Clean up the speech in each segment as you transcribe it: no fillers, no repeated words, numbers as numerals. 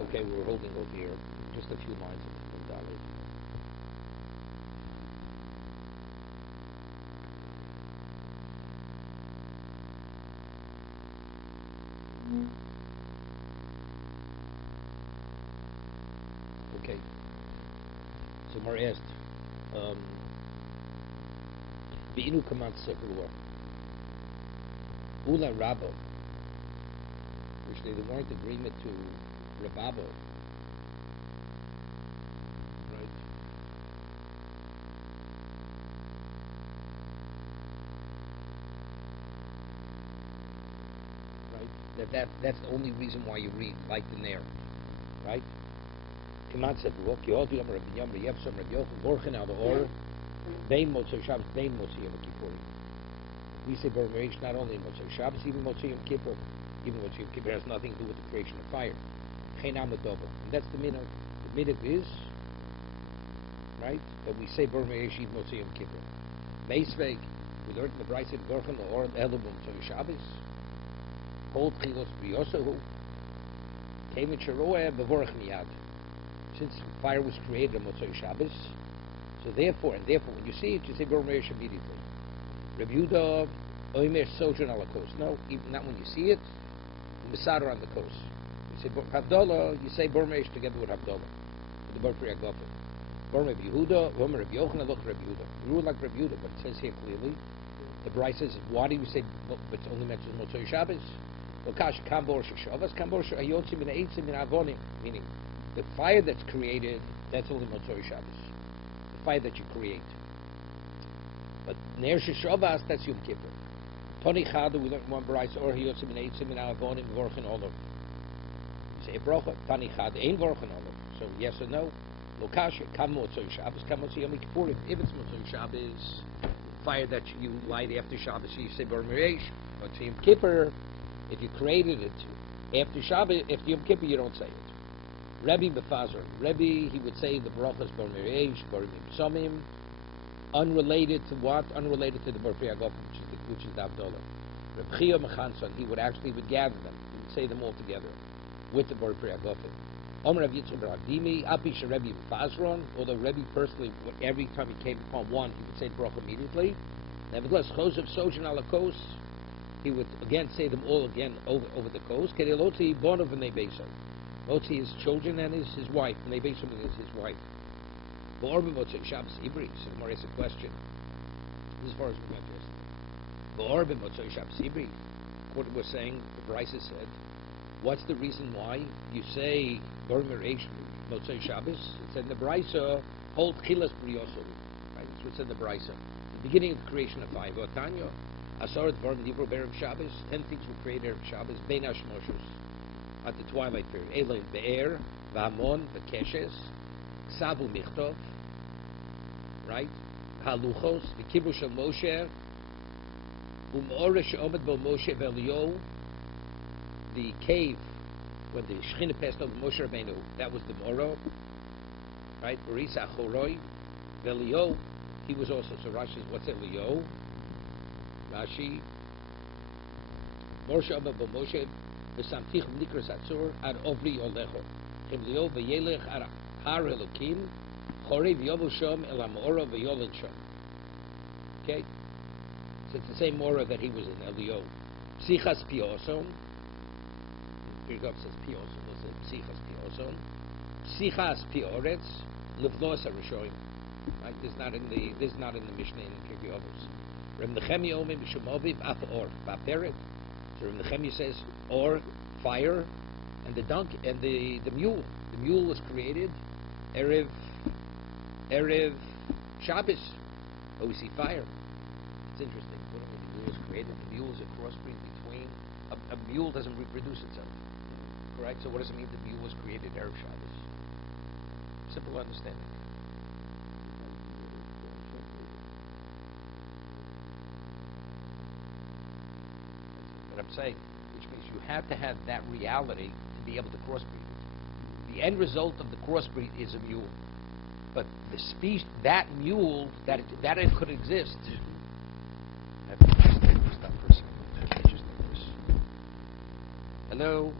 Okay, we're holding over here just a few lines of Dalit. Okay. So Mar asked, Be'inu Kamat Sekulor, Ula Rabo, which they weren't agreement to Rababo, right? Right? That's the only reason why you read like the Nair, right? Kamat Sekulor, Kyoto Yom Rabbi Yom Yevsam Rabbi Yochel Gorchen Al Or, Bein Motzei Shabbos, Bein Motzei Yom Kippur. We say Bar Mirish not only Motzei Shabbos, even Motzei Yom Kippur. Even Motzei Yom Kippur has nothing to do with the creation of fire. Cheinam Adobo. And that's the minhag. The minhag is, right, that we say Bar Mirish even Motzei Yom Kippur. Meisveg, we learned in the Brayse Gorchen or Elu Motzei Shabbos. Hold Chilos Briyosahu. Came in Sheroeh Bevorach Miyad. Since fire was created on Motzei Shabbos, so therefore, when you see it, you say Bar Mirish immediately. Rabbi Yehuda, Oimer Sojourn ala coast. No, even not when you see it. Mesadar on the coast. You say Havdalah, you say Bar Mirish together with Havdalah, with the Bar Pri Agafim. Bar Rabbi Yehuda, Omer Rabbi Yochanan, look Rabbi Yehuda. Rule like Rabbi Yehuda, but it says here clearly. The Bryce says, why do you say, but it only mentions Motzei Shabbos? Lokash Kambor Sheshavas, Kambor Shayotzim in Eitzim in Avonim, meaning the fire that's created, that's only Motzei Shabbos. The fire that you create. But Ner Sheshavas, that's Yom Kippur. Toni Chada, we learned one Bryce, or Hayotzim in Eitzim in Avonim, Vorchen Olav. You say Brocha, Tani Chada, Ein Vorchen Olav. So yes or no? Lokasha, Kam Motzei Shabbos, Kam Motzei Yom Kippur. If it's Motzei Shabbos, fire that you light after Shabbos, you say Bar Mirish. Motzei Yom Kippur, if you created it after Shabbos, after Yom Kippur, you don't say it. Rebbe Befazer, Rebbe, he would say the brachas Bar Mirish, Bar Samim, unrelated to what? Unrelated to the Bar Pri Agafim, which is the Havdalah. Reb Chia Mechanson, he would gather them. He would say them all together with the Bar Pri Agafim. Omer Rav Yitzchak Bar Avdimi, Api Sherebbe Befazron, although Rebbe personally, every time he came upon one, he would say the bracha immediately. Nevertheless, Chosev Sojan ala Kos, he would again say them all again over the coast. Kedeloti Bonov and Nebeso. Motzi his children and his wife. Nebeso is his wife. Ba'orbe Motzei Shabbos Ibri. So the Gemara asks a question. This is as far as we went yesterday. Ba'orbe Motzei Shabbos Ibri. What we're saying, the Brisa said, what's the reason why you say Bar Mirish Motzei Shabbos? It said in the Brisa, hold Chilas Briyosu. Right? That's what it said in the Brisa. The beginning of the creation of fire. V'otanya. Asarat Dvarim Nivro Be'erev Shabbos. 10 things were created Erev Shabbos. Bein Hashmoshos. At the twilight period. Elon Be'er, V'amon, V'keshes, Ksavu Michtov, right? Haluchos, V'kibush Shel Moshe, U'm'oreh she'omed bo Moshe V'Elio, the cave, when the Shekhinah passed over Moshe Rabbeinu, that was the Moro, right? Baris Achoroi, V'Elio, he was also, so Rashi says, what's Elio? Rashi, Moshe Omed bo Moshe, V'samtich Nikras Atzur ad Ovri Olecho. Chimlio v'yelech ar har Elokim. Chorei v'yovu shom el ha'mora v'yoled shom. Okay? So it's the same Mora that he was in Elio. Psichas Pioson. Pirkov says Pioson. We'll say Psichas Pioson. Psichas Pioretz. Livnos HaRishoim. Right? This is not in the Mishnah in the Pirkei Avos. Reb Nechemia Omer B'Shemoviv Af Or V'Aperet. So Reb Nechemia says or fire, and the donkey and the mule. The mule was created Erev Shabbos. Oh, we see fire. It's interesting. When the mule was created, the mule is a crossbreed between a mule doesn't reproduce itself. Correct? So what does it mean the mule was created Erev Shabbos? Simple understanding. What I'm saying, which means you have to have that reality to be able to crossbreed it. The end result of the crossbreed is a mule, but the species, that mule, that it could exist. Stop for a second. Just like this. Hello.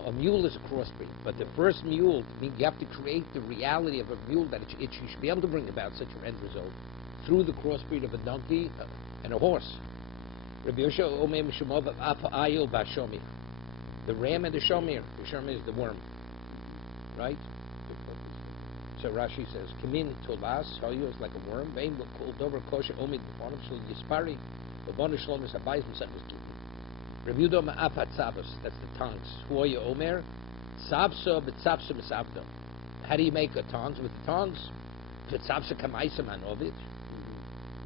No, a mule is a crossbreed, but the first mule, I mean, you have to create the reality of a mule that you should be able to bring about such an end result through the crossbreed of a donkey and a horse. Rabbi Yosha Omer Mishumov Apa Ayil Bashomi. The ram and the shomir. The shomir is the worm, right? So Rashi says, "Kimin tolas hayu is like a worm. Vein will dover kosher omid b'fonim shel yispari. B'bonu shlom is habayis m'sach is keeping. Rabbi Yudah ma'afat tzavos. That's the tongues. Huoya omer tzavso b'tzavso b'savdo. How do you make a tongs with the tongs? B'tzavso kamaisa manovit.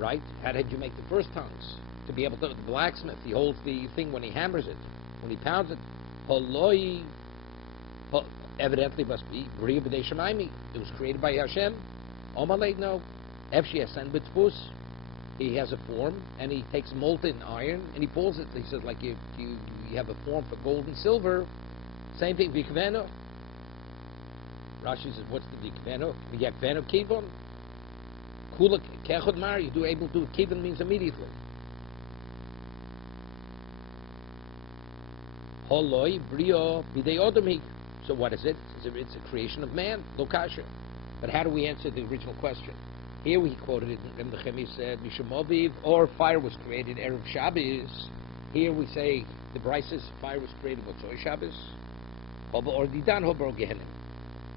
Right? How did you make the first tongs? To be able to, the blacksmith, he holds the thing when he hammers it, when he pounds it. Holoi, evidently must be Bria B'dei Shemaimi. It was created by Hashem. Omalei, no. Efshi Hasan B'tzbus. He has a form, and he takes molten iron, and he pulls it. He says, like you have a form for gold and silver. Same thing, Vikveno. Rashi says, what's the Vikveno? Vikveno Kivon. Kula Kechod Mar. You do able to do Kivon means immediately. Holoi brio bidei odomi. So what is it? It's a creation of man, lokasha. But how do we answer the original question? Here we quoted it in the Chemi said Mishamoviv, or fire was created erev Shabbos. Here we say the Bryce says fire was created Motzoi Shabbos. Or Didan Hobro Gehenim.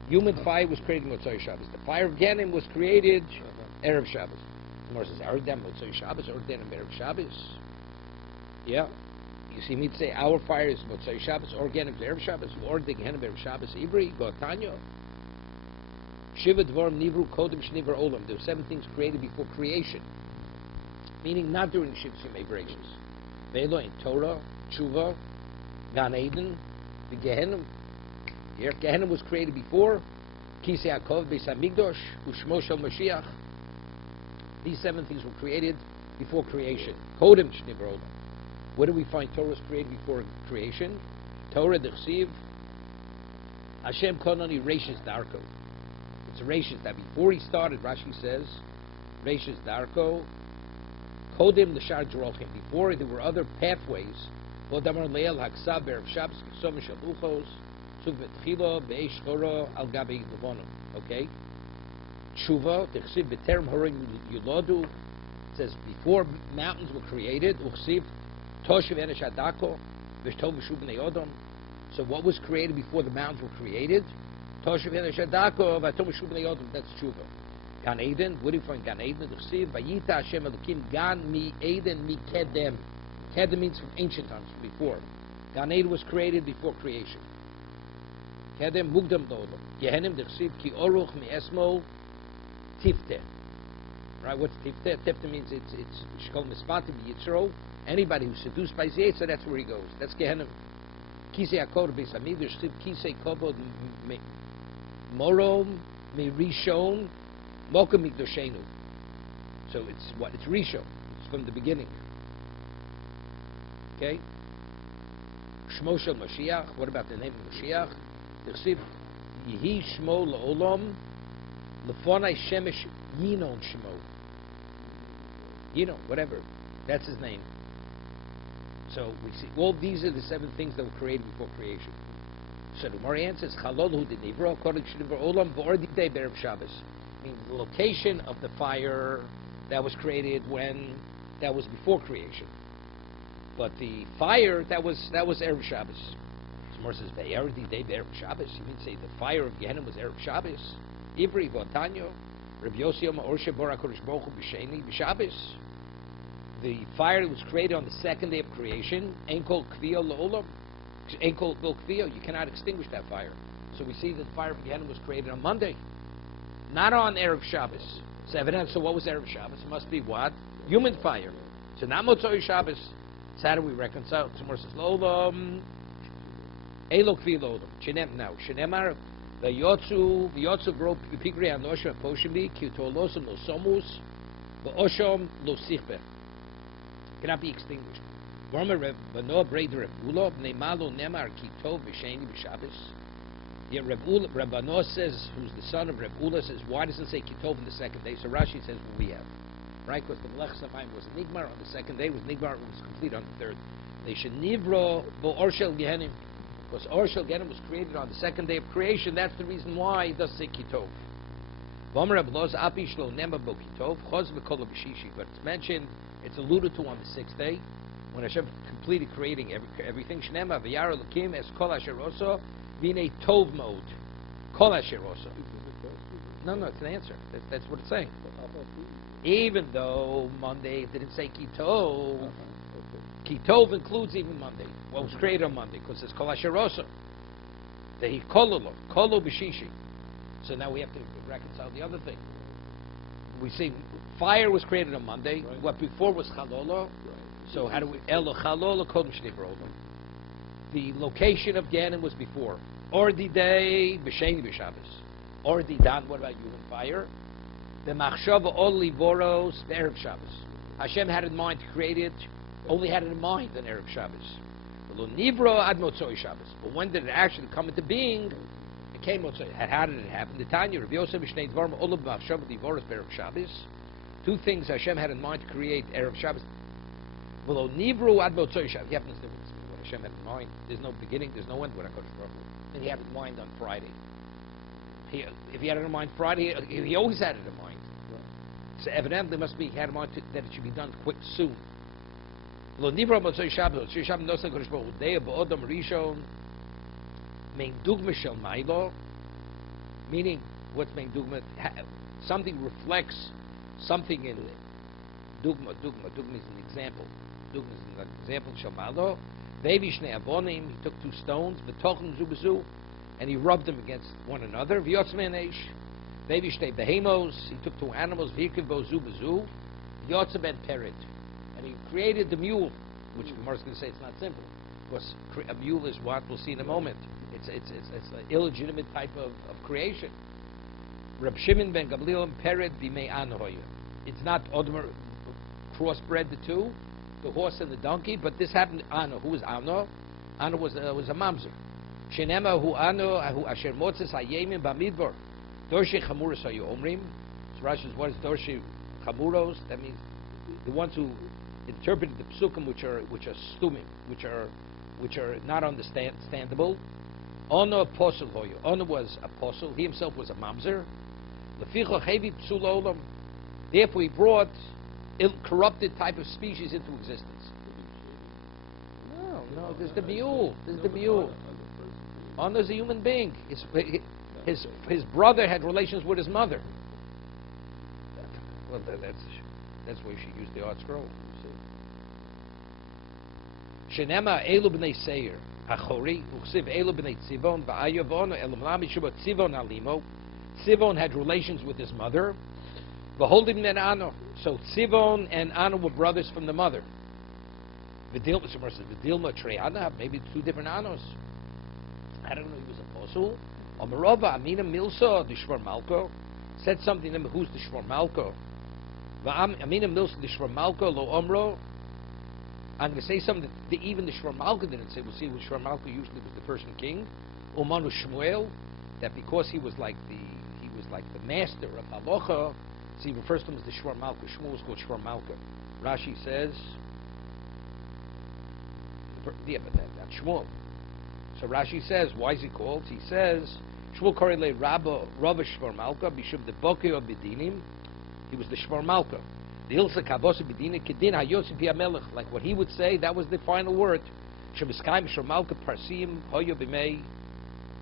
Human fire was created Motzoi Shabbos. The fire of Gehenim was created erev Shabbos. The Gemara says Ardam Motzoi Shabbos, Ardam erev Shabbos. Yeah. You see me say our fire is Motzei Shabbos, or Gehenim Erev Shabbos, or the Gehenim Erev Shabbos Ivri, Gotanyo. Shiva Dvorim Nivru Kodim Shnivra Olam. There were 7 things created before creation, meaning not during the Shivsim Ebracious. Velo in Torah, Tshuva, Gan Eden, the Gehenim. Here, Gehenim was created before Ki Seitzei Beis Hamikdash, Ushmo Shel Mashiach. These 7 things were created before creation. Kodim Shnivra Olam. Where do we find Torah was created before creation? Torah Dechsiv Hashem Kononi Reishis Darko. It's a Reishis that before he started, Rashi says, Reishis Darko, Kodim L'Shar Jerochim. Before there were other pathways. Vodamar Leil Haksav Be'erev Shabbos K'som Shaluchos Sug V'tchilo Be'esh Choro Al Gabi Levonim. Okay? Tshuva Dechsiv B'terem Horing Yulodu. It says before mountains were created, Uchsiv so what was created before the mountains were created? That's Tshuva. Gan Eden, where do you find Gan Eden? Gan mi Eden mi Kedem. Kedem means from ancient times, from before. Gan Eden was created before creation. Kedem mugdam lodam. Gehenim d'chsiv ki oruch mi esmo tifteh. Right, what's tifteh? Tifteh means it's shkol mispatim yitzro. Anybody who's seduced by Zayetza, that's where he goes. That's Gehenim. Ki Seitzei Akod Beis Hamikdash, Ki Seitzei Kobod Morom Me Rishon Moka Mikdoshenu. So it's what? It's Rishon. It's from the beginning. Okay? Shmo Shel Mashiach. What about the name of Mashiach? T'chsiv Yehi Shmo La'olam Lefonai Shemesh Yinon Shmo. Yinon, whatever. That's his name. So we see, well, these are the 7 things that were created before creation. So the Gemara answers, Chalolhu Dinivro, according to Shnivro Olam, V'ordidei Be'erev Shabbos. Meaning the location of the fire that was created that was before creation. But the fire, that was Erev Shabbos. The Gemara says, V'ordidei Be'erev Shabbos. You mean say the fire of Gehenim was Erev Shabbos? Ivri, V'otanyo, Rabbi Yossi Yom Orshe Bora Kodesh Baruch Hu B'Sheni, B'Shabbos. The fire that was created on the 2nd day of creation, Ein Kol Kviyo L'Olam, Ein Kol Kviyo, you cannot extinguish that fire. So we see that the fire of Gehenim was created on Monday, not on Erev Shabbos. So evidently, so what was Erev Shabbos? It must be what? Human fire. So not Motzoi Shabbos. So how do we reconcile? Tomorrow says L'Olam, Elo Kviyo L'Olam. Shinem now. Shinemar, V'yotzu Bro Pigri Anosha Poshebi, K'yotolosum Lo Somus, V'oshom Lo Sichbeh. Cannot be extinguished. The Rabbano says, who's the son of Reb Ula, says, why does it say Kitov on the 2nd day? So Rashi says, what we have. Right? Because the Melech Samayim was Nigmar on the 2nd day, was Nigmar, it was complete on the 3rd. They should Nivro Bo Orshel Gehenim. Because Or Shel Genim was created on the second day of creation. That's the reason why it does say Kitov. But it's mentioned, it's alluded to on the sixth day, when Hashem completed creating everything. Shnema v'yara l'kim es kol asher oso v'nei tov mode. Kol asher oso. No, it's an answer. That's what it's saying. Even though Monday didn't say Kitov, Kitov includes even Monday. What was created on Monday, because it's kol asher oso. The kololo b'shishi. So now we have to reconcile the other thing. We see fire was created on Monday. Right. What before was Chalolo. Right. So how do we Elo Chalolo Kodem Shnei B'Rodom? The location of Ganem was before. Ordi Day B'Sheni B'Shabbos. Ordi Dan. What about you and fire? The Machshava Oli Voros the Erev Shabbos. Hashem had in mind to create it. Only had it in mind on Erev Shabbos. Lo Nivro Ad Motzoi Shabbos. But when did it actually come into being? How did it happen? The Tanya, Rabbi Yosef Mishnei Dvarim, Olav Machshav Divoros Erev Shabbos. Two things Hashem had in mind to create Erev Shabbos. V'lo nivru ad motzoi Shabbos. You have to understand what Hashem had in mind. There's no beginning, there's no end when HaKadosh Baruch Hu. Then he had it in mind on Friday. If he had it in mind Friday, he always had it in mind. So evidently, must be he had in mind that it should be done quick, soon. V'lo nivru ad motzoi Shabbos. Shabbos nosan HaKadosh Baruch Hu. Deya ba'odam rishon. Main dugma shel mailo, meaning what's main dugma? Something reflects something in dugma. Dugma is an example. Dugma is an example. Shel mailo. Vevi shnei avonim. He took two stones, v'tochen zubazu, and he rubbed them against one another. V'yotzmen eish. Vevi shnei behemos. He took two animals. V'yirkiv bo zubazu. V'yotzmen perit, and he created the mule, which the Gemara is going to say it's not simple. Because a mule is what we'll see in a moment. It's an illegitimate type of creation. Reb Shimon ben Gamliel pered b'mei anohoya. It's not Odmer crossbred the two, the horse and the donkey, but this happened to Ano. Who was Ano? Ano was a mamzer. Shenema hu Ano hu asher motzes hayemin b'midbar. Dorshi chamuros hayu omrim. So Rashi says, what is Dorshi chamuros? That means the ones who interpreted the psukim which are stumim, which are not understandable. Ono apostle hoyu. Ono was apostle. He himself was a mamzer. Leficha hevi psul olam. Therefore, he brought corrupted type of species into existence. No. There's the mule. Ono's a human being. His brother had relations with his mother. Well, that's where you should use the art scroll. Shenema elu b'nei seir. Achori, uchsiv elu b'nei tzivon, v'ayavono elu mlami shubot tzivon alimo. Tzivon had relations with his mother. V'holding men Ano. So Tzivon and Ano were brothers from the mother. V'dilma treyana, maybe two different Anos. I don't know, he was apostle. Omerova amina milso d'shvar malko. Said something to him, who's the shvar malko? Amina milso d'shvar malko lo omro. I'm going to say something that even the Shvar Malka didn't say. We'll see what Shvar Malka usually was the Persian king. Umanu Shmuel, that because he was like the master of halacha, so he refers to him as the Shvar Malka. Shmuel was called Shvar Malka. Rashi says, but that's Shmuel. So Rashi says, why is he called? He says, Shmuel korele Rabba Shvar Malka b'shuv the Bokeh of Bedinim. He was the Shvar Malka. The Hilsa Kabos B'dina Kedin HaYosef HaMelech, like what he would say, that was the final word. Shemiskayim Shvar Malka Parsim Hoyo B'mei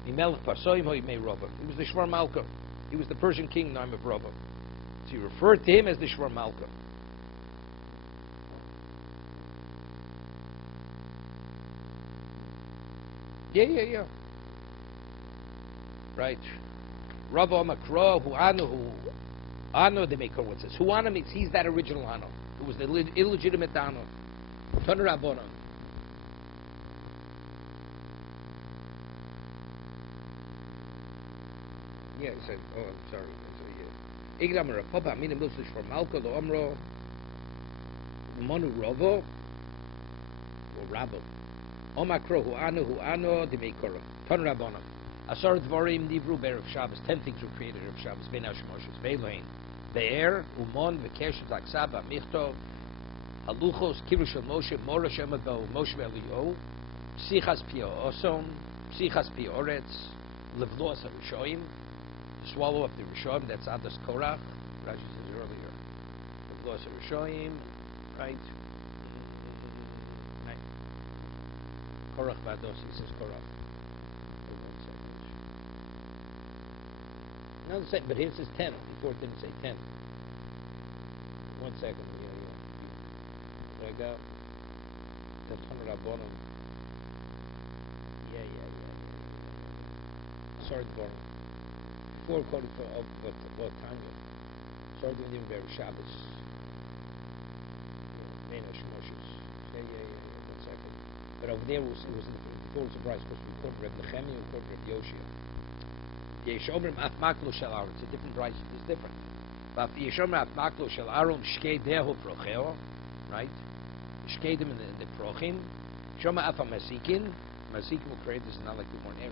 Melech Parsoim Hoyo B'mei Rova. He was the Shvar Malka. He was the Persian king, Naim of Rova. So he referred to him as the Shvar Malka. Yeah. Right. Rava Makro, who Ano, they make her what says. Who Ano means he's that original Ano, who was the illegitimate Ano. Ton Rabbonon. Yeah, he said, oh, I'm sorry. Igram Rapapa, Amina Milsish for Malko, the Omro, Monu Rovo, or Rabbo. Omakro, who Ano, they make her. Ton Rabbonon. Asar Dvarim Nivru Be'er of Shabbos. 10 things were created of Shabbos. Ben Hashemoshes. Ve'elohin. Be'er, Umon, V'kesh, Zaksaba, Michtov, Haluchos, Kirush Moshe, Mora Shemado, Moshe Elio, Psichas Pio Oson, Psichas Pioretz, Levlos HaRishoyim, to swallow up the Rishoyim, that's Adas Korach, Rashi says earlier. Levlos HaRishoyim, right? Right. Korach Vados, he says Korach. Hold on a second. No, but here it says 10, before it didn't say 10. 1 second, There you go. The Talmud Rabbanon. Yeah. Sorry, the bottom. Before quoting for what Tanya. Sorry, the Indian very Shabbos. Mena Shmoshes. Yeah. 1 second. But over there it was the total surprise because we quoted Reb Nechemi and we quoted Reb Yoshia. Yeshomrim Af Maklo Shel Aaron. It's a different price. It's different. But Yeshomrim Af Maklo Shel Aaron Shkei Deho Procheo. Right? Shkei them in the Prochim. Shoma Af Masikin. Masikin will create this not like the one area.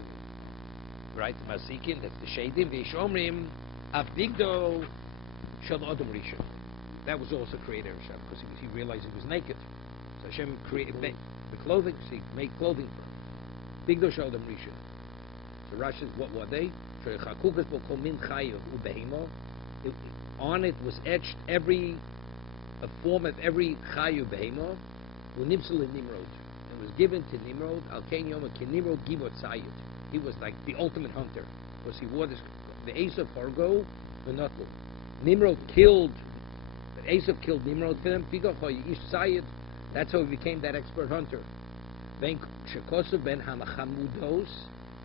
Right? Masikin, that's the Shadim. Yeshomrim Af Bigdo Shel Odom Rishon. That was also created Hashem because he realized he was naked. So Hashem created the clothing. So he made clothing for him. Bigdo Shel Odom Rishon. So Rashi, what were they? On it was etched a form of every chayu behemo, unimsel Nimrod. It was given to Nimrod. Al Ken Yom Nimrod Gibot Sayid. He was like the ultimate hunter, because he wore this. The Esav Hargo, Venotlu. Nimrod killed. Esav killed Nimrod for him. Sayid. That's how he became that expert hunter. Ben Shekosu Ben Hamachamudos.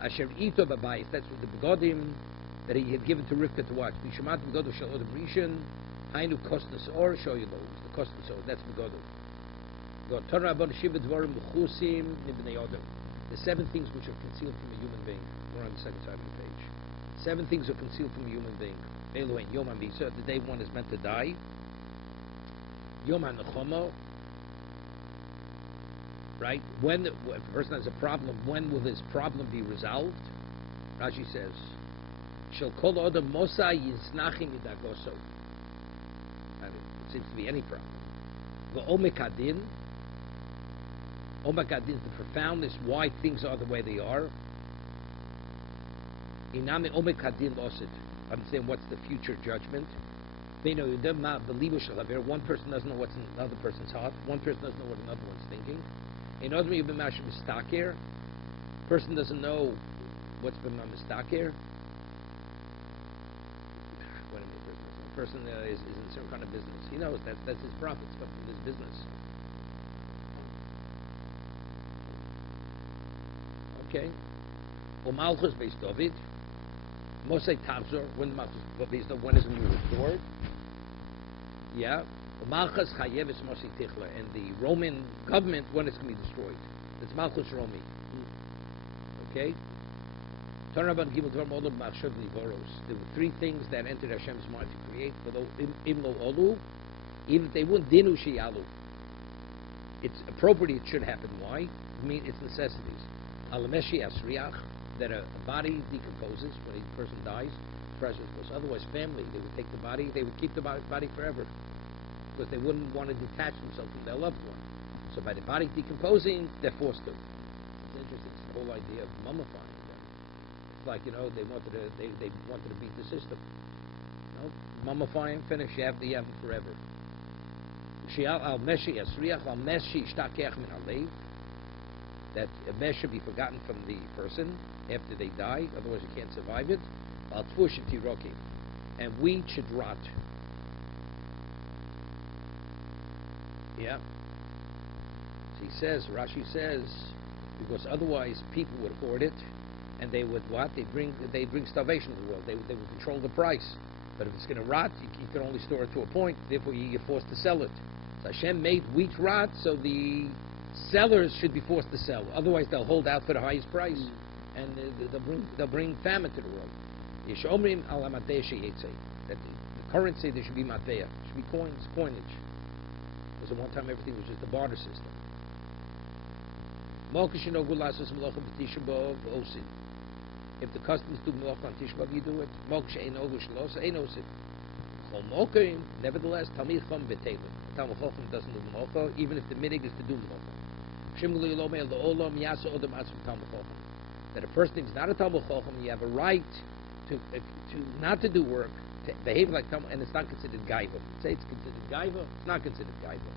Asher Ito Babayis, that's what the Begodim that he had given to Rivka to watch. Bishamat Begodim Shal Odom Rishon, Hainu Kostas Or, show you those, the Kostas Or, that's Begodim. Torah Abon Shiva Dvorim Mechusim Nibnei Odom. The 7 things which are concealed from a human being. We're on the second side of the page. 7 things are concealed from a human being. Elohein Yom HaMisa, the day one is meant to die. Yom HaNechomo. Right? If a person has a problem, when will this problem be resolved? Rashi says, "Shel kol odom mosa yiznachim midagoso." It seems to be any problem. V'omek hadin. Omek hadin is the profoundness why things are the way they are. Inami omek hadin losid. Understand what's the future judgment. One person doesn't know what's in another person's heart. One person doesn't know what another one's thinking. In other words, mistakir. Person doesn't know what's been mistakir. Wait a minute. A person is in some kind of business. He knows that's his profits come from his business. Okay. Malchus based David. Moshe Tavzor. When Malchus based when is it restored? Yeah. Malchus Chayevis Moshe Tichler, and the Roman government when it's going to be destroyed. It's Malchus Romi. Okay? There were 3 things that entered Hashem's mind to create. Even if they wouldn't dinu shiyalu. It's appropriate, it should happen. Why? I mean, it's necessities. Alameshi asriach, that a body decomposes when a person dies. Present, because otherwise, family, they would take the body, they would keep the body forever. Because they wouldn't want to detach themselves from their loved one. So by the body decomposing, they're forced to. It's interesting. It's the whole idea of mummifying them. It's like, they wanted to beat the system. Mummify them, finish, you have them forever. That a mesh should be forgotten from the person after they die, otherwise you can't survive it. And wheat should rot. Yeah. So Rashi says, because otherwise people would hoard it, and they would what? They'd bring starvation to the world. They would control the price. But if it's going to rot, you can only store it to a point. Therefore, you're forced to sell it. So Hashem made wheat rot, so the sellers should be forced to sell. Otherwise, they'll hold out for the highest price, and they'll bring famine to the world. Yeshomrim al hamateh sheyetzei. That the currency there should be mateya, should be coinage. Because at one time everything was just a barter system. If the customs do melach on Tisha B'Av, you do it. Nevertheless, Talmid Chacham v'Telim. Talmid Chacham doesn't do melacha, even if the minig is to do melacha. that a person is not a Talmud Chacham, you have a right to not to do work, to behave like Talmud, and it's not considered gaiva. Say it's considered gaiva, it's not considered gaiva.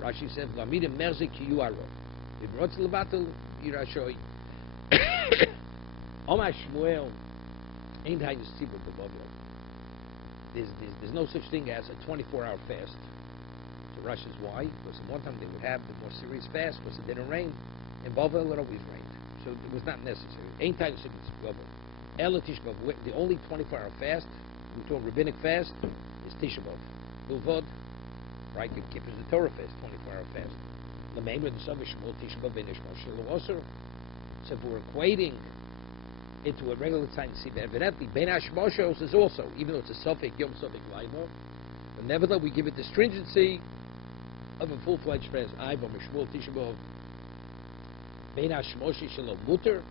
Rashi says, "Lamida merzik yuaro." If rotz levatel yirashoy. Omar Shmuel ain't hiding tzibur b'Bavel. There's no such thing as a 24-hour fast. So Rashi says why? Because at one time they would have the more serious fast because it didn't rain. In Bavel it always rained, so it was not necessary. Ain't hiding tzibur b'Bavel. Ela Tisha B'Av. The only 24-hour fast, we call rabbinic fast, is Tisha B'Av. Luvod, right? The Kippur is the Torah fast, 24-hour fast. The main with the Sava Shmuel Tisha B'Av B'Nish Moshe Osir. So if we're equating into a regular time to see, evidently Ben Hashmoshos is also, even though it's a Suffolk Yom Suffolk Laimo, but nevertheless we give it the stringency of a full-fledged fast. I Shmuel Tisha B'Av Ben Hashmoshi Shalom Mutter.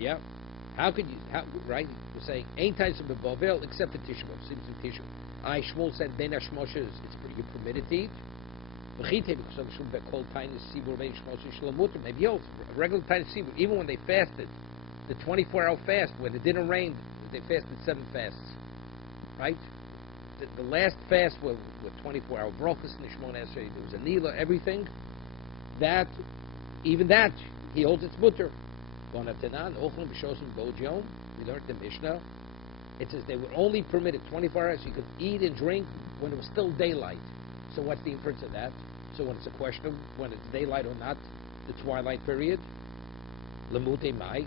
Yeah. How could you, right? We're saying, ain't times of Bavel except for Tisha B'Av, seems to Tisha. I, Shmuel said, Ben Hashmoshes, you're permitted to eat. Maybe regular tiny seafood, even when they fasted, the 24-hour fast, when it didn't rain, they fasted 7 fasts. Right? The last fast was 24-hour brachas, Nishmon Esrei, there was a Nila, everything. That, even that, he holds its mutter. We learned the Mishnah. It says they were only permitted 24 hours. You could eat and drink when it was still daylight. So what's the inference of that? So when it's a question of when it's daylight or not, the twilight period. Lemute mai,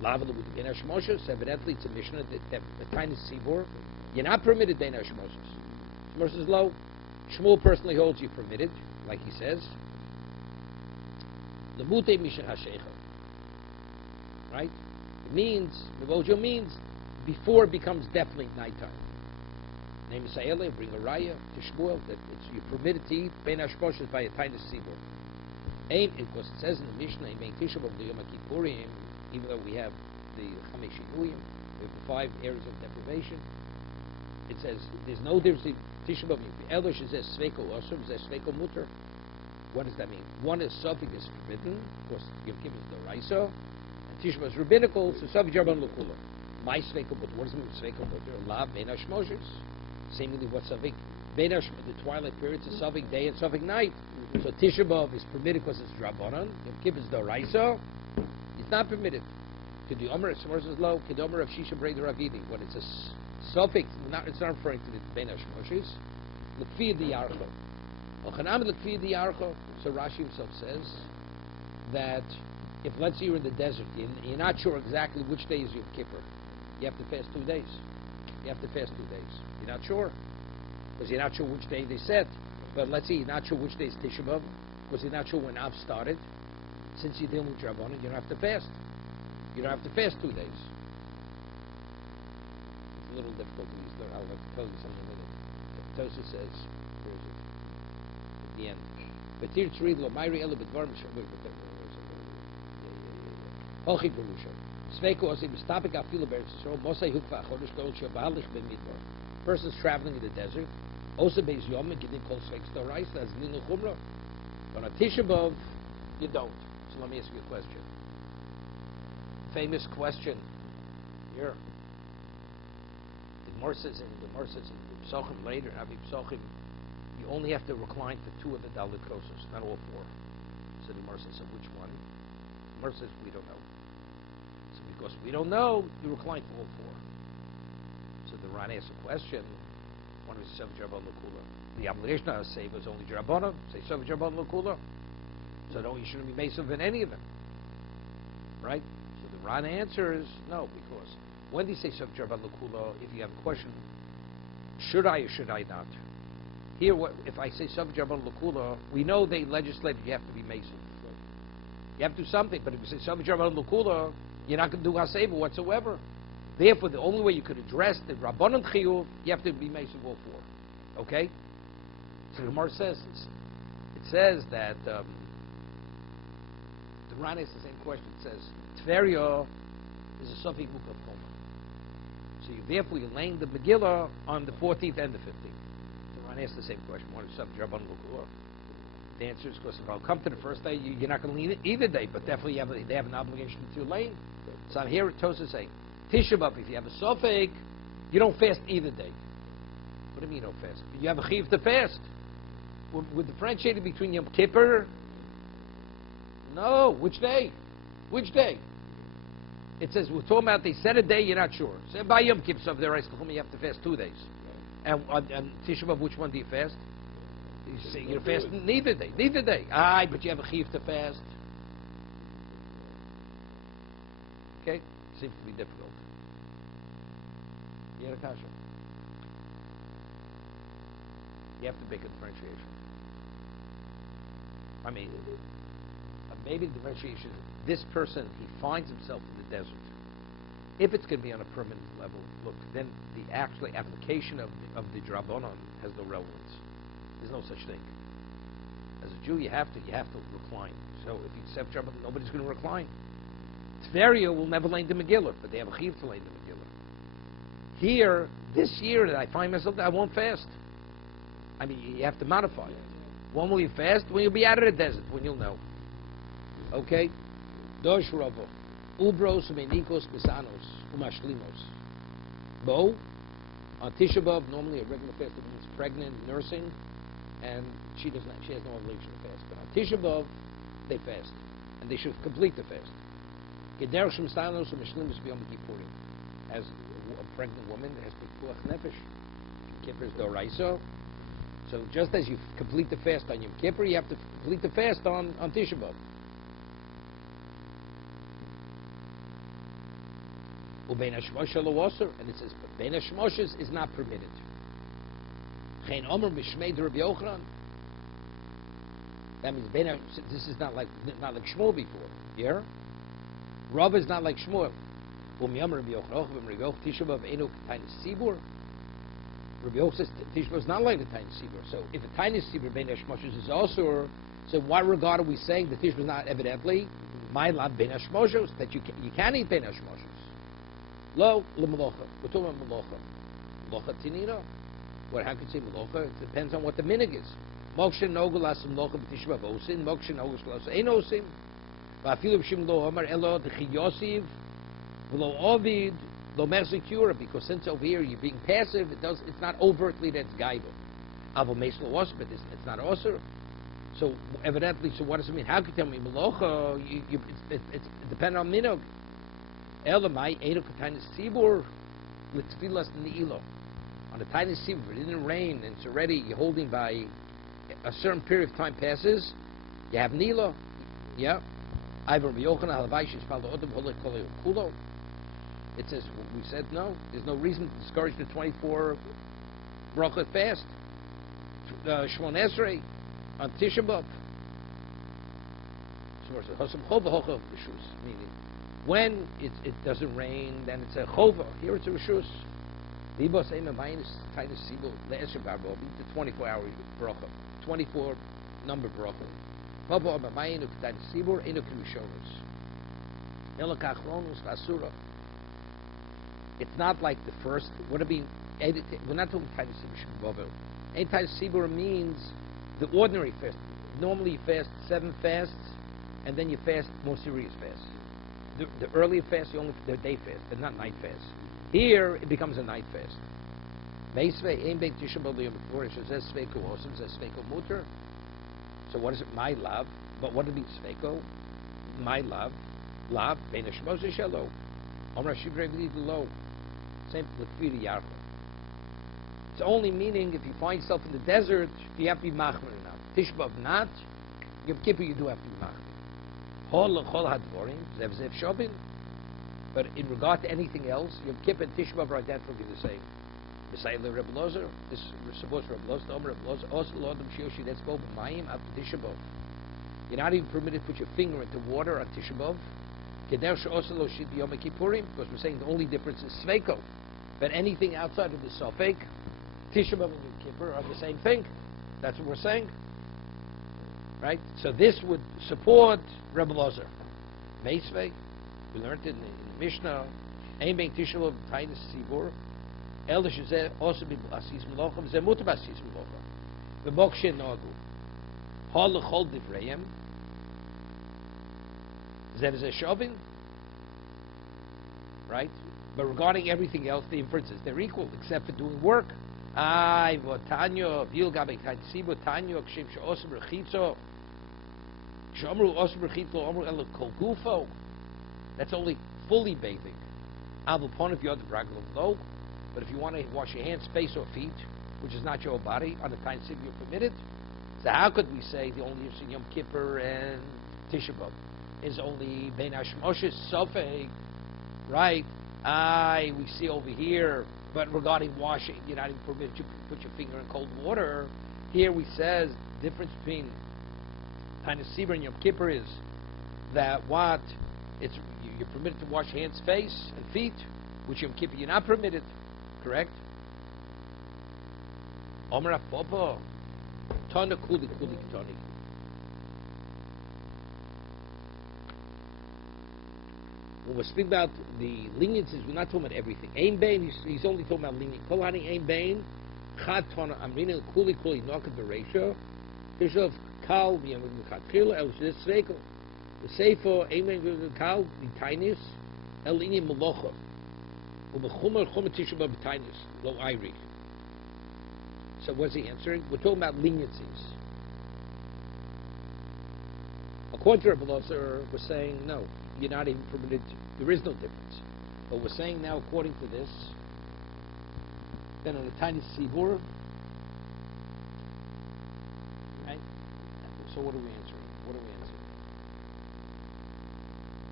lava lemute ben hashmoshes. Evidently, it's a Mishnah that a tiny sibur. You're not permitted ben hashmoshes. Shmos is low. Shmuel personally holds you permitted, like he says. Lemute misha hashecha. Right? It means, Mevojo means, before it becomes definitely nighttime. Name is Sayele, bring a raya to Shmuel that you're permitted to eat Ben Hashmoshes by a tiny seaboard. Because it says in the Mishnah, in Tisha B'Av the Yom Kippurim, even though we have the Chamesh Shinuyim, we have the 5 areas of deprivation, it says there's no difference in Tisha B'Av. Elosh says Sveiko Osur, says Sveiko Mutter. What does that mean? One is Sufik is forbidden, of course, Yom Kippur is the Raisa. Tisha B'Av is rabbinical, so Sufik Jarban L'Kula. My Sveiko Mutter, what does it mean Sveiko Mutter? La Ben Hashmoshes. Seemingly what Sufik, the twilight period is Sufik day and Sufik night. So Tisha B'Av is permitted because it's Drabanan. Yom Kippur is the Raisa. It's not permitted. To the Omer, Shmos is low. To the Omer of Shisha Brei Ravidi. When it's a Sufik, it's not referring to the Ben Hashmoshes. L'kfi the Yarcho. Ochanam l'kfi the Yarcho. So Rashi himself says that if, let's say, you're in the desert, you're not sure exactly which day is Yom Kippur, you have to fast 2 days. You have to fast 2 days. You're not sure, because you're not sure which day they said. But let's say you're not sure which day is Tisha B'Av, because you're not sure when Av started. Since you're dealing with Rabbanan, you don't have to fast. You don't have to fast 2 days. It's a little difficult to use. I'll have to tell you something in a minute. Tosa says, where is it? At the end. But here it's read, Lo Mayri Ela B'Dvar M'Shavur Hochi Berusha. Sveiko Osi B'Stapik Afilu Beretz Yisrael Mosai Hukva Chodesh Kol Shabalich Ben Midbar. Person's traveling in the desert. Osa Beis Yom and Gidin Kol Sveik Storais. That's Nil Chumra. On a Tisha B'Av, you don't. So let me ask you a question. Famous question here. The Gemara says in Pesachim later, Rabbi Pesachim, you only have to recline for 2 of the Dalit Kosos, not all 4. So the Gemara says, so which one? The Gemara says, we don't know. So because we don't know, you recline for all 4. So the Ran asks a question. One is Sov Jarban L'Kula. The obligation I say was only Jarbanon. Say Sov Jarban L'Kula. So no, you shouldn't be Mesav in any of them. Right? So the Ran answers, no, because when they say Sov Jarban L'Kula, if you have a question, should I or should I not? Here, if I say Sov Jarban L'Kula, we know they legislated you have to be Mesav. You have to do something, but if you say Sov Jarban L'Kula, you're not going to do Haseba whatsoever. Therefore, the only way you could address the Rabbanon Chiyuv, you have to be Mesav all 4. Okay? So the Gemara says, it says that the Ran asks the same question. It says, Tveria is a Sufik Mukha Koma. So therefore, you're laying the Megillah on the 14th and the 15th. The Ran asks the same question. One is Sufik Rabbanon L'Kula. The answer is because if I'll come to the first day, you're not going to lean either day, but definitely they have an obligation to lane. So I'm here at Tosa saying, Tisha B'Av, if you have a sofek, you don't fast either day. What do you mean you don't fast? You have a chiv to fast. We're differentiating between Yom Kippur. No, which day? Which day? It says, we're talking about they set a day, you're not sure. So by Yom Kippur, so there you have to fast 2 days. And Tisha B'Av, which one do you fast? You say you're fasting neither day. Neither day. Aye, but you have a chiv to fast. Okay? Seems to be difficult. Kasha. You have to make a differentiation. I mean, maybe the differentiation is this person, he finds himself in the desert. If it's going to be on a permanent level, look, then the actual application of the Drabonon has no relevance. There's no such thing. As a Jew, you have to recline. So if you accept Drabonon, nobody's going to recline. Tveria will never lay the Megillah, but they have a chiv to lay the Megillah. Here, this year that I find myself, I won't fast. I mean, you have to modify it. When will you fast? When you'll be out of the desert, when you'll know. Okay? Dosh Ravo. Ubros, Umenikos, Misanos, Umashlimos. Bo, on Tisha B'Av, normally a regular fast means pregnant, nursing, and she has no obligation to fast. But on Tisha B'Av, they fast. And they should complete the fast. Gederach Misanos, Umashlimos, B'Yom Kippurim. As a pregnant woman has Pikuach Nefesh. Kippur is Doraisa. So just as you complete the fast on Yom Kippur, you have to complete the fast on Tisha B'Av. Ubein Hashmosha Lo-Osir, and it says, but Bein Hashmoshes is not permitted. Chein Omer B'Shmei Rabbi Yochanan. That means this is not like Shmuel before. Yeah? Rav is not like Shmuel. Rabbi Yochanan Tisha B'Av Einu K'Tainis Sibur. Rabbi Yochanan says Tisha B'Av is not like the Tainis Sibur. So if the Tainis Sibur Bein Hashmoshes is also, so what regard are we saying that Tisha B'Av is not evidently? My lab Bein Hashmoshes, that you can eat Bein Hashmoshes. Lo l'melocha. We're talking about melocha. Melocha tinina. What? How can you say melocha? It depends on what the minig is. Mokshe nogu lasim melocha b'Tisha B'Av osin. Mokshe nogu lasim ein osim. Va'afilu b'shim lo omar elo d'chiyosiv v'lo ovid lo merzikura. Because since over here you're being passive, it's not overtly that's gaiva. Avo meis lo osir, but it's not osir. So evidently, so what does it mean? How can you tell me melocha? It's dependent on minog. Elamai Edo Katainis Sibur with Tfilas Ni'ilo. On a tiny Sibur, it didn't rain and it's already you're holding by a certain period of time passes, you have Nilo. Yeah. It says we said no, there's no reason to discourage the 24 bracha fast. Shmon Esrei on Tisha B'Av. Meaning when it doesn't rain, then it's a chova. Here it's a reshus. The 24-hour bracha, 24 number bracha. It's not like the first. What it mean? We're not talking tiny sibur. A tiny sibur means the ordinary fast. Normally you fast 7 fasts, and then you fast more serious fasts. The earlier fast, you only the day fast, but not night fast. Here, it becomes a night fast. So what is it? My love. But what does it mean, sveko? My love. Love. Same with Firi Yarcha. It's only meaning if you find yourself in the desert, you have to be machmer enough. Tisha B'Av not. Yom Kippur you do have to be machmer. But in regard to anything else, Yom Kippur and Tisha B'Av are identically the same. Besides the Rebbe Lozer, this supposed Rebbe Lozer, also Lordam Shioshi, let's go Mayim after Tisha B'Av. You're not even permitted to put your finger into water on Tisha B'Av. Because we're saying the only difference is Sveiko. But anything outside of the Sofek, Tisha B'Av and Yom Kippur are the same thing. That's what we're saying. Right? So this would support Rebbe Lozer. Meisvei, we learned it in the Mishnah, Ein being Tisha B'Av Tainis Sibur, Elder Shazeh also be Asis Melochem, Zemut Basis Melochem. The Mokshe Nagu. Hol lechol divrayim. Zed is a shovin, right? But regarding everything else, the inferences they're equal, except for doing work. Ay, v'tanyo v'yil gabei tansibo tanyo kshem she'osem rechitzo she'omru osem rechitzo omru elo kol gufo. That's only fully bathing. Avupon if you're the ragul no. But if you want to wash your hands, face, or feet, which is not your body, on the time you're permitted. So how could we say the only use in Yom Kippur and Tisha B'Av is only Ben Hashmoshes Sofeg, right? We see over here, but regarding washing, you're not even permitted to put your finger in cold water. Here we says the difference between Tainus Sibur and Yom Kippur is that what? You're permitted to wash hands, face, and feet, which Yom Kippur you're not permitted. Correct? Omer Apopo, Tana Kuli Tani. When we're speaking about the leniencies, we're not talking about everything. Ein Bain, he's only talking about lenient. Kolani Ein Bain, Chad Tana Amrina Kuli Nokat Bereisha, Tishav Kal Chatchila El Svekel, the Seifo Ein Bain Kal Tainis El Linia Malocha. So what's he answering? We're talking about leniencies. According to Rabbi Kalatsky, we're saying no, you're not even permitted to. There is no difference. But we're saying now, according to this, then on a tiny sibur, right? So what are we answering?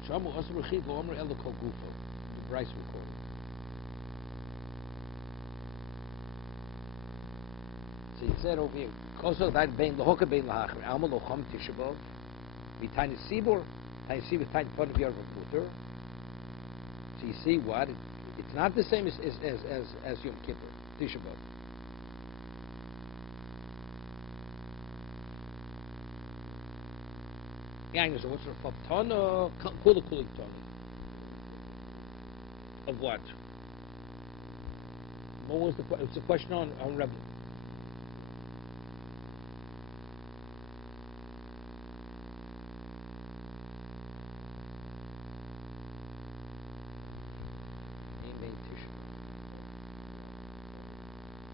Shamu Asr Chid Omer Elo Kol Gufo. The Bryce recording. So he said over here, also that bein lehoka bein lahacher alma locham Tisha B'Av, v'taynis sibur, taynis sibur taynis fun of yarv muter. So you see what? It's not the same as Yom Kippur, Tisha B'Av. Yeah, so what's the tana kula tani? Of what? What was the question? It's a question on revenue.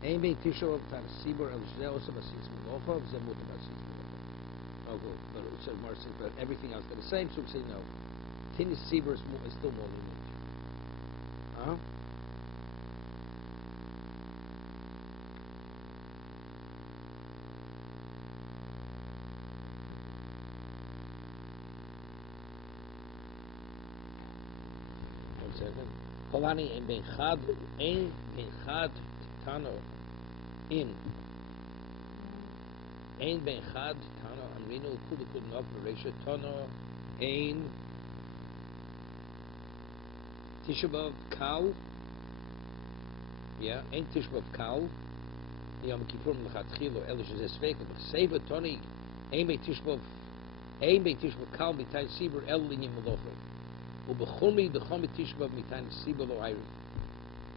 Ein bein Tisha B'Av Tanis Sibur El Zeh Osam Asis Melacha Zeh Mutar Asis Melacha. Oh, good. But it says Marcy, but everything else is the same. So we say no. Tanis Sibur is still more lenient. Huh? One second. Kolani Ein bein Chad Tano in Ein Ben Chad Tano Amrino Kudu Nok Bereisha Tano Ein Tisha B'Av Kal Ein Tisha B'Av Kal Yom Kippur L'Chatchilo Elish Zesveka B'Seva Toni Ein Ben Tisha B'Av Kal B'Tayin Sibur El Linim Molocho U'B'Chumi Tisha B'Av B'Tayin Sibur Lo Ayri.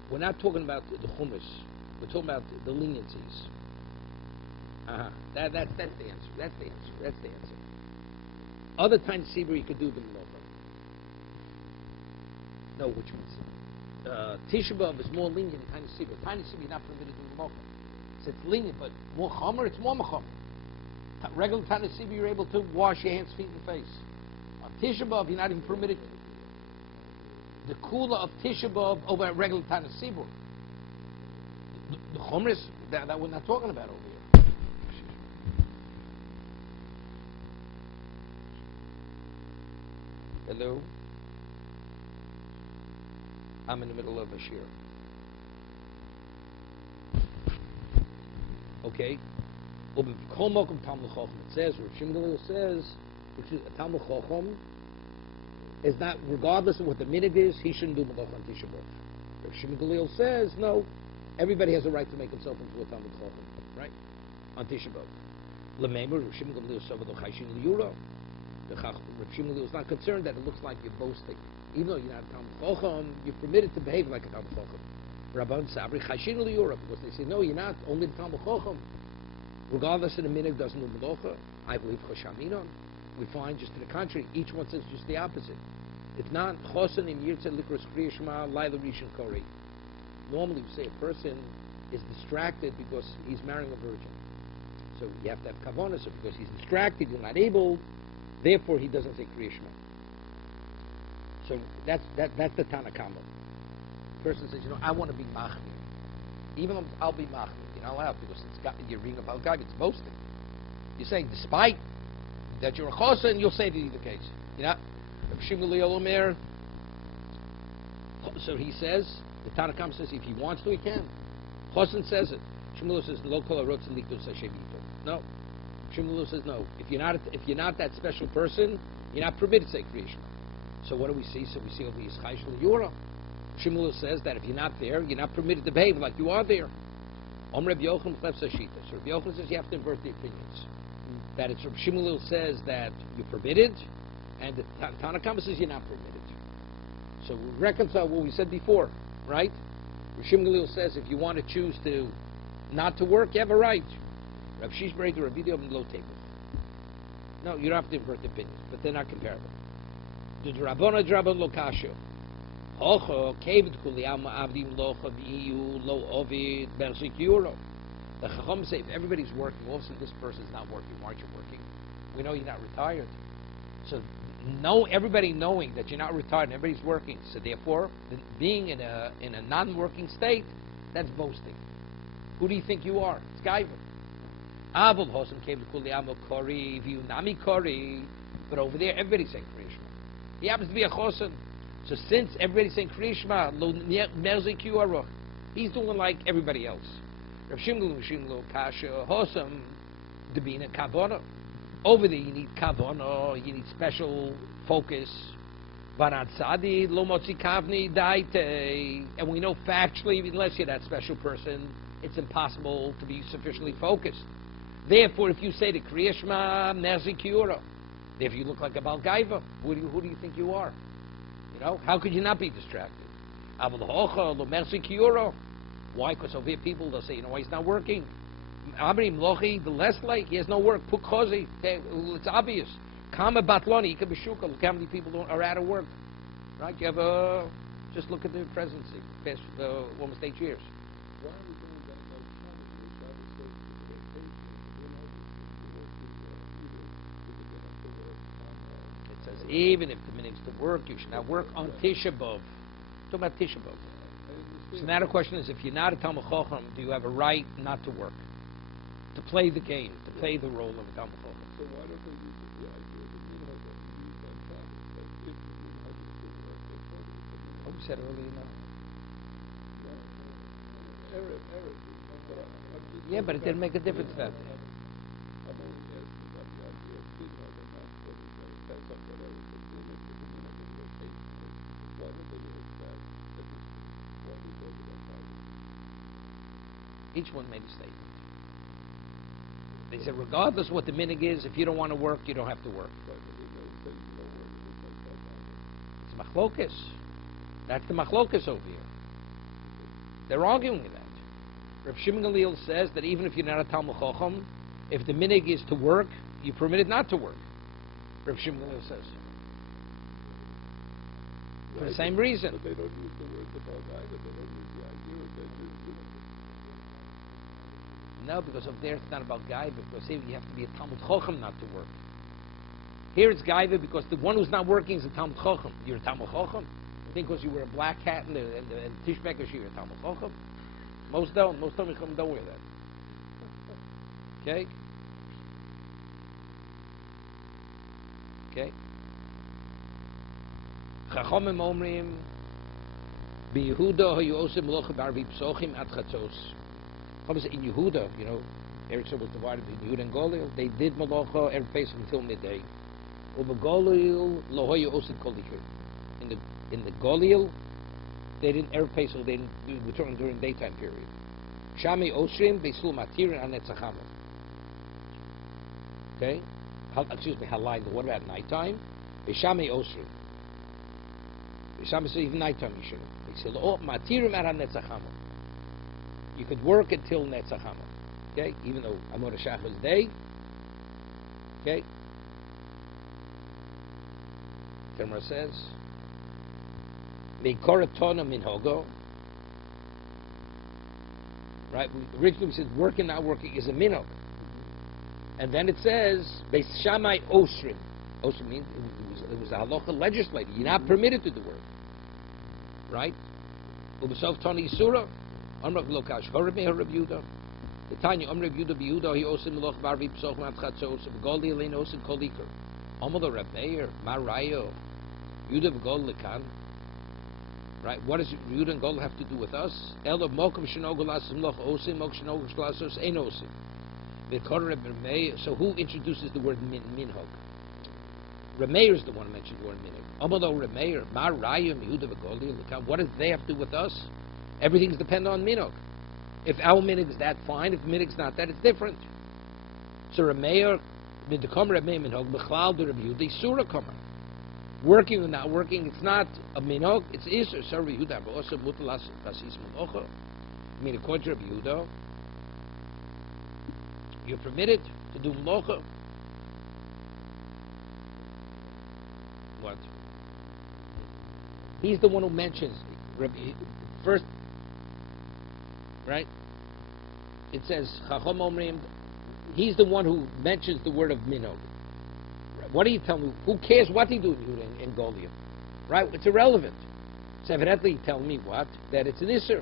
We're not talking about the Chumash. We're talking about the leniencies. That's the answer. That's the answer. Other times, Sibur, you could do the Molocha. No, which means Tisha B'Av is more lenient than Tiny Sibur. Tiny Sibur, you're not permitted to do Molocha. So it's lenient, but more Chomer, it's more Mechomer. Regular Tiny Sibur, you're able to wash your hands, feet, and face. On Tisha B'Av, you're not even permitted. The Kula of Tisha B'Av over regular Tiny Sibur. The Chumris that we're not talking about over here. Hello? I'm in the middle of a shir. Okay? It says, Rav Shimon says, Talmud Chacham is not, regardless of what the minute is, he shouldn't do Malach on Tisha B'Av. Rav Shimon says, no. Everybody has a right to make himself into a Talmud Chacham, right? On Tisha B'Av. L'meimer, Rav Shimon Gamliel said, Rav Shimon is not concerned that it looks like you're boasting. Even though you're not a Talmud Chacham, you're permitted to behave like a Talmud Chacham. Rabban Sabri Chashin L'Yura, because they say, no, you're not, only the Talmud Chacham. Regardless of the minhag doesn't do melacha, I believe chashaminon. We find just to the contrary. Each one says just the opposite. If not, chosan in yirtze likros kriya shema laila rishon kori. Normally, we say a person is distracted because he's marrying a virgin. So you have to have kavanah. So because he's distracted, you're not able. Therefore, he doesn't say kriya shema. So that's the Tanakama. The person says, I want to be machmir. Even though I'll be machmir, you're not allowed because you're reading about God. It's boasting. You're saying, despite that you're a chosan, you'll say the case. So he says, the Tanakam says, if he wants to, he can. Chosan says it. Shmuel says, "Lo kol harotz liktos hashem." No. Shmuel says, no. If you're not that special person, you're not permitted to say kriya shema. So what do we see? So we see over Yischai Shel Yura. Shmuel says that if you're not there, you're not permitted to behave like you are there. Rabbi Yochanan chlefs hashita. So Rabbi Yochanan says you have to invert the opinions. That it's Shmuel says that you're permitted, and the Tanakama says you're not permitted. So we reconcile what we said before, right? Shmuel says if you want to choose to not to work, you have a right. Rav Shishbrei to Rabbi Yochanan low table. No, you don't have to invert the opinions, but they're not comparable. The Drabona Drabon Lokasha. Hocho, Kavid Kuliam Avdim Locha Biu Lo Ovid Belzik Euro. The Chacham say if everybody's working, also this person's not working, why aren't you working? We know you're not retired. So everybody knowing that you're not retired and everybody's working. So therefore, being in a non-working state, that's boasting. Who do you think you are? It's Gaiva. Abel Hosam Kavid Kuliam Kori Viunami Kori. But over there, everybody's saying Kriya Shema. He happens to be a chosan. So since everybody's saying Kriya Shema, he's doing like everybody else. Rav Shimlu Kasha Hosam Debina Kavana. Over there you need Kavana, you need special focus. Vanad Sadi Lomotzi Kavni Daite. And we know factually, unless you're that special person, it's impossible to be sufficiently focused. Therefore, if you say the Kriya Shema, Merzikiura, if you look like a Balgaiva, who do you think you are? How could you not be distracted? Why? Because over here people, they'll say, he's not working. The less like, he has no work. Pukhozi, it's obvious. Kama Batloni, look how many people are out of work. Right? You have just look at the presidency, past almost 8 years. Why are we going back like it says, even if the minhag's to work, you should not work on Tisha B'Av. Talk about Tisha B'Av. So now the question is, if you're not a Talmud Chacham, do you have a right not to work? To play the game, to play the role of a Talmud Chacham. So why don't they use the idea that minhag that we use on Shabbos? That if the minhag is to work, they told us that minhag. What we said earlier now? Erev. Yeah, but it didn't make a difference then. I'm only asking about the idea of minhag and not what we say. Pesach, whatever. The minhag is the minhag of rotation. Why don't they use that? Why do they do that? Each one made a statement. They said, regardless of what the minhag is, if you don't want to work, you don't have to work. It's machlokas. That's the machlokas over here. They're arguing with that. Rav Shimon Gamliel says that even if you're not a Talmud Chacham, if the minhag is to work, you're permitted not to work. Rav Shimon Gamliel says. For the same reason. But they don't use the word about either. They don't use the idea that no, because up there it's not about Gaiva, because here you have to be a Talmud Chacham not to work. Here it's Gaiva because the one who's not working is a Talmud Chacham. You're a Talmud Chacham? You think because you wear a black hat and the Tishbeker, you're a Talmud Chacham? Most don't. Most Talmud Chacham don't wear that. Okay? Okay? Chachamim omrim Yehuda hayu osem melocha b'arvi pesachim ad chatzos. In Yehuda, Eretz was divided between Yehuda and Golil. They did Malacha every Pesach until midday. Over Golil, lo hayu osid kol dikir. In the Golil, they didn't every Pesach. They didn't return during daytime period. Shami osrim beisul matirin an netzacham. Okay, excuse me, halai. What about nighttime? Shami osrim. Shami says even nighttime you shouldn't. They said, oh matirim an netzacham. You could work until Netzachama. Okay, even though Amor Shach is day. Okay. Gemara says, "Meikoratona minhogo." Right. Originally we said working, not working is a minhog, and then it says Beis Shammai Osrim. Osrim means it was a halacha legislated. You're not permitted to do work. Right. Ubesof Tony Surah. Amrav Lokash Horabei Harabuda. The Tanya Amrav Yuda Biyuda He Osim Meloch Barvi Psoch Matchatzos Begoldi Elaine Osim Koliker. Amalo Rabbeir Marayo Yuda Begol Lekan. Right? What does Yuda and Gol have to do with us? El of Mokum Shinogolas Meloch Osim Mok Shinogolasos Ein Osim. The Korah Rabbeir. So who introduces the word minhog? Rameir is the one who mentioned the word minhag. Amalo Rameir Marayo Yuda Begoldi Lekan. What does they have to do with us? Everything's dependent on minhag. If our minhag is that, fine. If minhag's not that, it's different. So Rameir, the Kamer Rameir minhag, Bechlal the Rabbi Yehuda, Surah Kamer. Working or not working, it's not a minhag, it's Isur. So Rabbi Yehuda, but also Mutalas Kasis Melocha. I mean, according to Rabbi Yehuda, you're permitted to do Melocha. What? He's the one who mentions Rabbi first. Right? It says Chacham Omrim. He's the one who mentions the word of minhag. Right? What do you tell me? Who cares what he do in Golia? Right? It's irrelevant. So evidently, tell me what? That it's an Isser.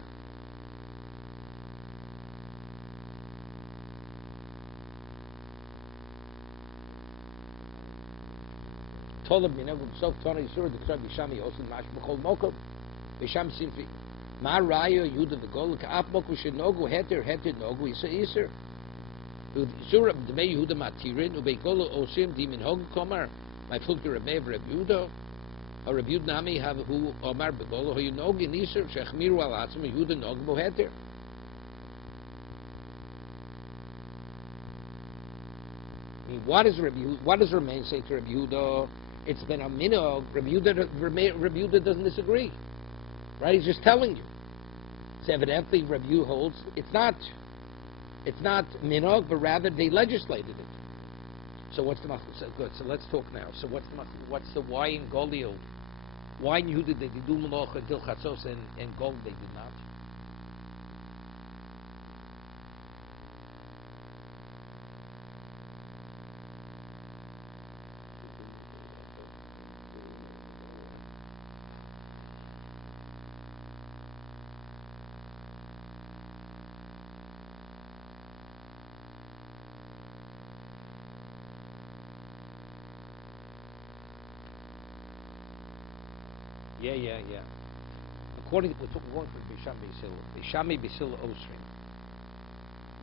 Tolab minhag so Tony Surah the Kshav Bishami Osin Mash B'Chol Mokom Bisham Simfi. Ma Raya Yuda the Gol Ka'ap Moku Shenogu Heter Nogu Isa. Surah the May Yehuda Matirin Ubekolo Osim Dimin Hog Komar my Fulker Rebbe Rebudo or Rebud Nami have who Omar Begolo who you know in Isur Shechmiru Al Atzim Yehuda Nog Boheter. What does Remain say to Rabbi Yehuda? It's been a minhag. Rabbi Yehuda doesn't disagree. Right? He's just telling you. So evidently, Rabbi Yehuda holds it's not minhag, but rather they legislated it. So what's the machloek? So good. So let's talk now. So what's the why in Golio? Why in Yehuda did they do Melocha until Chatzos and Gol they did not? Yeah. According to we're going for Bishami Basil Osrim,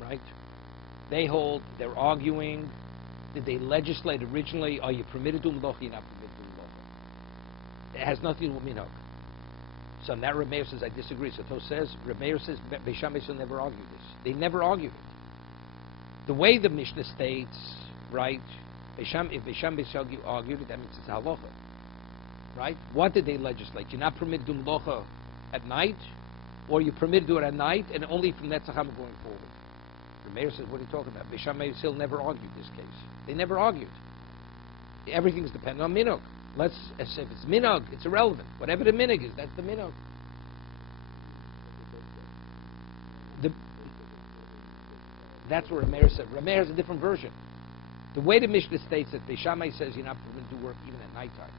right? They hold, they're arguing, did they legislate originally, are you permitted to do Melocha, you're not permitted to do Melocha? It has nothing to do with minhag. So now Rameir says, I disagree. So Tos says, Rameir says, Bishami Basil never argued this. They never argued it. The way the Mishnah states, right, if Bisham Basil argued it, that means it's halacha. Right? What did they legislate? You're not permitted to do Melocha at night, or you're permitted to do it at night, and only from that Tzacham going forward. The mayor says, what are you talking about? Bisham Mesil never argued this case. They never argued. Everything's dependent on minhag. If it's minhag, it's irrelevant. Whatever the minhag is, that's the minhag. That's what Rameir said. Rameir has a different version. The way the Mishnah states it, Beishamai says you're not permitted to work even at nighttime.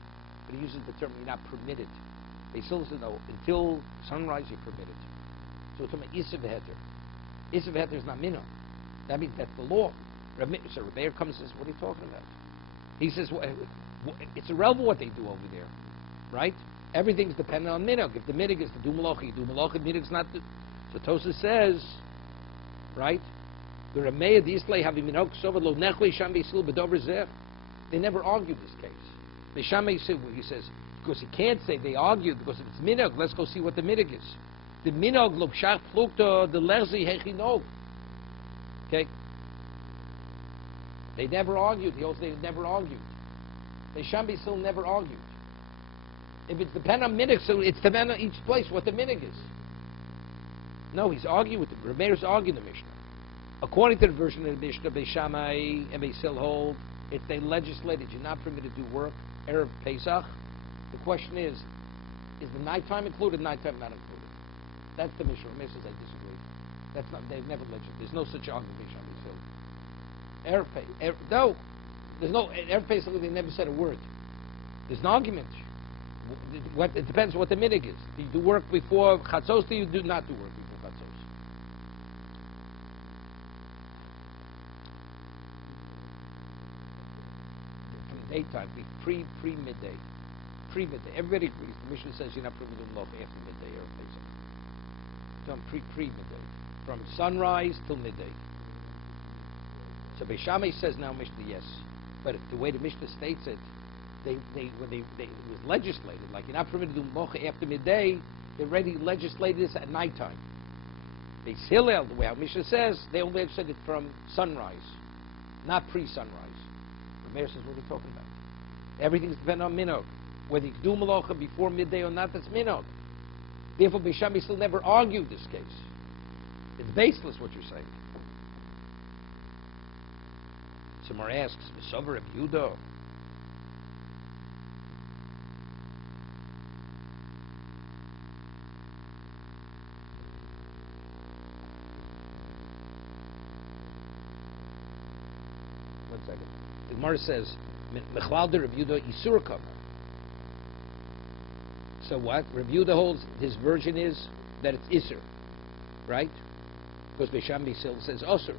But he uses the term you're not permitted. They still say no, until sunrise you're permitted. So we're talking about Isa V'Heter. Isa V'Heter is not minhag. That means that's the law. So Rameir comes and says, what are you talking about? He says, well, it's irrelevant what they do over there. Right? Everything's dependent on minhag. If the minhag is to do Melocha, you do Melocha, minhag's not to. So Tosa says, right? The Rameir, the Islay, have minhag sovad lo nechwe sham beisil b'dover zeh. They never argued this case. He says, because he can't say they argued because if it's minhag, let's go see what the minhag is. The minhag lo pshach plukta the lerzi hechinog. Okay? They never argued. He also they never argued. They Shambi still never argued. If it's dependent on minhag, so it's dependent on each place what the minhag is. No, he's arguing with the Rameir's arguing the Mishnah. According to the version of the Mishnah, Beis Shammai and Beis Hillel hold, if they legislated you're not permitted to do work Erev Pesach, the question is the nighttime included, nighttime not included? That's the Mishnah. The Mishnah says I disagree. That's not, they've never legislated. There's no such argument Beis Shammai Beis Hillel. Erev Pesach, no, there's no, Erev Pesach, they never said a word. There's an argument. It depends what the minig is. Do you do work before Chatzos, do you do not do work before Chatzos? From daytime, pre-midday. Pre-midday. Everybody agrees. The Mishnah says you're not permitted to loaf after midday or Pesach. From pre-midday. From sunrise till midday. So Beis Shammai says now Mishnah, yes. But the way the Mishnah states it, it was legislated. Like you're not permitted to do mocha after midday, they already legislated this at nighttime. Beis Hillel, the way our Mishnah says, they only legislated it from sunrise, not pre-sunrise. The Mayor says, what are we talking about? Everything's dependent on minog. Whether you can do malacha before midday or not, that's minog. Therefore, Beis Shammai still never argued this case. It's baseless what you're saying. Somewhere asks, V'sover Reb Yehuda. 1 second. The Gemara says, Mechlal Reb Yehuda Isur Kama. So what? Reb Yehuda holds, his version is that it's Isur. Right? Because Beis Shammai says Osur.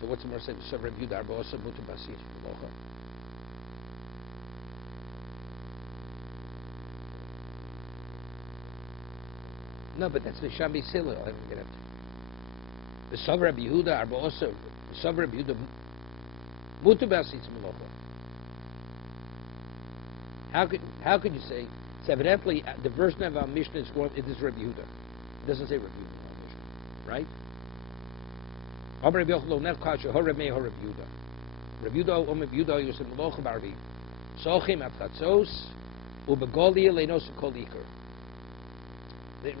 So what's the Gemara say? So Reb Yehuda Arba Osur Mutu Basis V'locha. No, but that's the Shammai Sila. I don't get it. The Sav Rabbi Yehuda Arba also. The Sav Rabbi Yehuda Mutu Basitz Melocha. How could you say? It's evidently the version of our Mishnah is it is Rabbi Yehuda. It doesn't say Rabbi Yehuda in our Mishnah, right? Amar Rabbi Yochanan Nech Kasha Ho Rabbi Yehuda. Rabbi Yehuda Omer Yehuda Yosef Melocha Barvi. Sochim at Chatzos Ubegolia Leinos Kol Iker.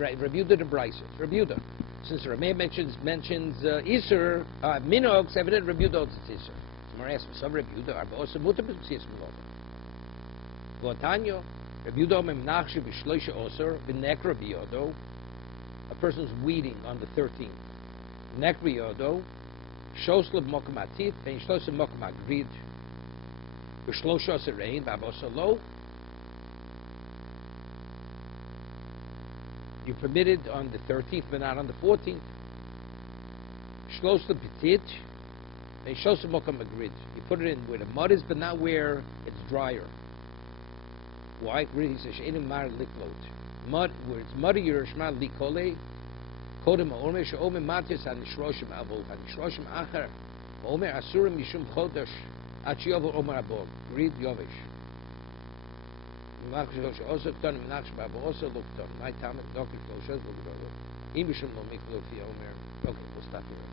Right, Rabbi Yehuda the Brisa. Rabbi Yehuda. Since Rabbi mentions Isur, Minog, it's evident Rabbi Yehuda holds it's Isur. So I'm asking, some Rabbi Yehuda are also multiple Tzis Melocha. V'Atanyo, Rabbi Yehuda Memnachshi B'Shloisha Osur, V'Nek Rabbi Yehuda, a person's weeding on the 13th. Nek Rabbi Yehuda, Shoslav Mokum Atit, Vein Shlosa Mokum Agrid, V'Shlosha Serein, V'Abosa Lo. You're permitted on the 13th, but not on the 14th. Shlos the petit, and shlos the mokam agrid. You put it in where the mud is, but not where it's drier. Why? He says, "She'enim mar liklot." Mud, where it's muddier, shma likole. Kodem ha'omer she'omer matis ha'nishroshim avol ha'nishroshim achar ha'omer asurim yishum chodesh achiyovo omer abol. Read Yovish. Okay, we'll stop here.